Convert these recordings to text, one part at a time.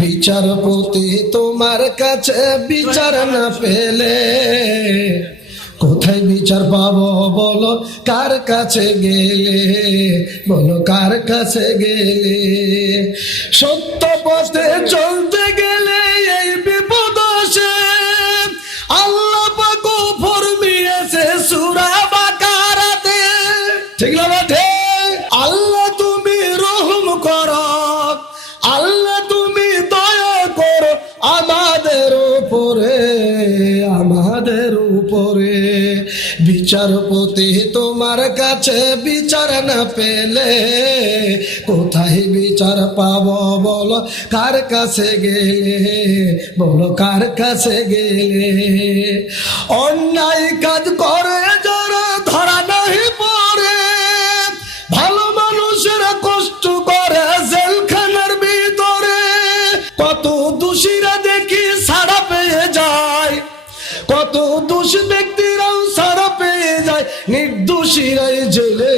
বিচারপতি তোমার কাছে বিচার না পেলে কোথায় বিচার পাবো বলো, কার কাছে গেলে, বলো কার কাছে গেলে। সত্য পথে চলতে গেলে এই বিপদ আসে, আল্লাহ পাক ফরমিয়েছে সূরা বাকারাতে, ঠিক না বটে? আল্লাহ তুমি রহম করো, আল্লাহ তুমি দয়া করো আমাদের উপরে, আমাদের উপরে। বিচারপতি তোমার কাছে বিচার না পেলে কোথায় বিচার পাবো বলো, কার কাছে গেলে, বলো কার কাছে গেলে। অন্যায় কাজ করে যারা ধরা নাহি পড়ে, ভালো মানুষেরা কষ্ট করে জেলখানার ভিতরে, কত দোষীরা দেখি ছাড়া পেয়ে যায়, কত দোষী ব্যক্তিরাও ছাড়া পেয়ে যায়, নির্দোষীরাই জেলে।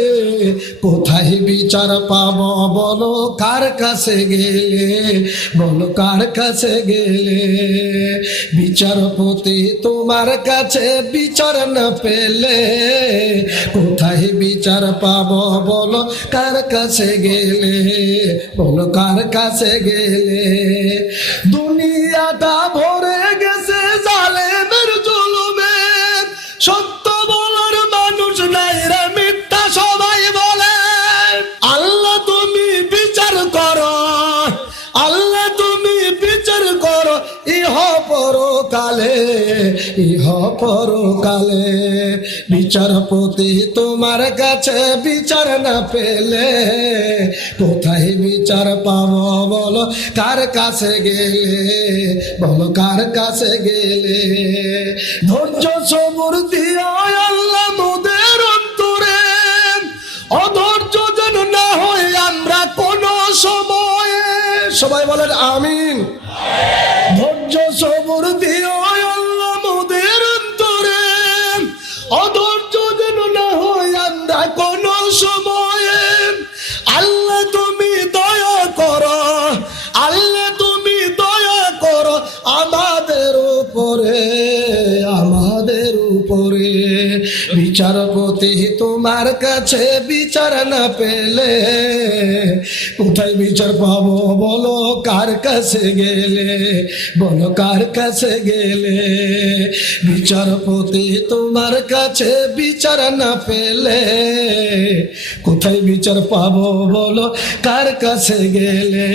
কোথায় বিচার পাবো বলো, কার কাছে গেলে, বলো কার কাছে গেলে। বিচারপতি তোমার কাছে বিচার না পেলে কোথায় বিচার পাবো বলো, কার কাছে গেলে, বলো কার কাছে গেলে। দুনিয়াটা ভরে গেছে জালেমের জুলুমে, সত্য বলার মানুষ নাই রে, মিথ্যা সবাই বলে। আল্লাহ তুমি বিচার করো, আল্লাহ তুমি বিচার করো, ইহ পরকালে, ইহ পরকালে। বিচারপতি তোমার কাছে বিচার না পেলে কোথায় বিচার পাবো বলো, কার কাছে গেলে, বলো কার কাছে গেলে। ধৈর্য সবুর দিও আল্লাহ মোদের অন্তরে, অধৈর্য যেন না হয় আমরা কোনো সময়ে, সবাই বলেন আমিন। ধৈর্য সবুর দিও আল্লাহ মোদের অন্তরে, অধৈর্য যেন না হয় আমরা কোনো সময়ে। আল্লাহ তুমি দয়া করো, আল্লাহ তুমি দয়া করো আমাদের উপরে, আমাদের উপরে। বিচারপতি তোমার কাছে বিচার না পেলে কোথায় বিচার পাবো বলো, কার কাছে গেলে, বলো কার কাছে গেলে। বিচারপতি তোমার কাছে বিচার না পেলে কোথায় বিচার পাবো বলো, কার কাছে গেলে।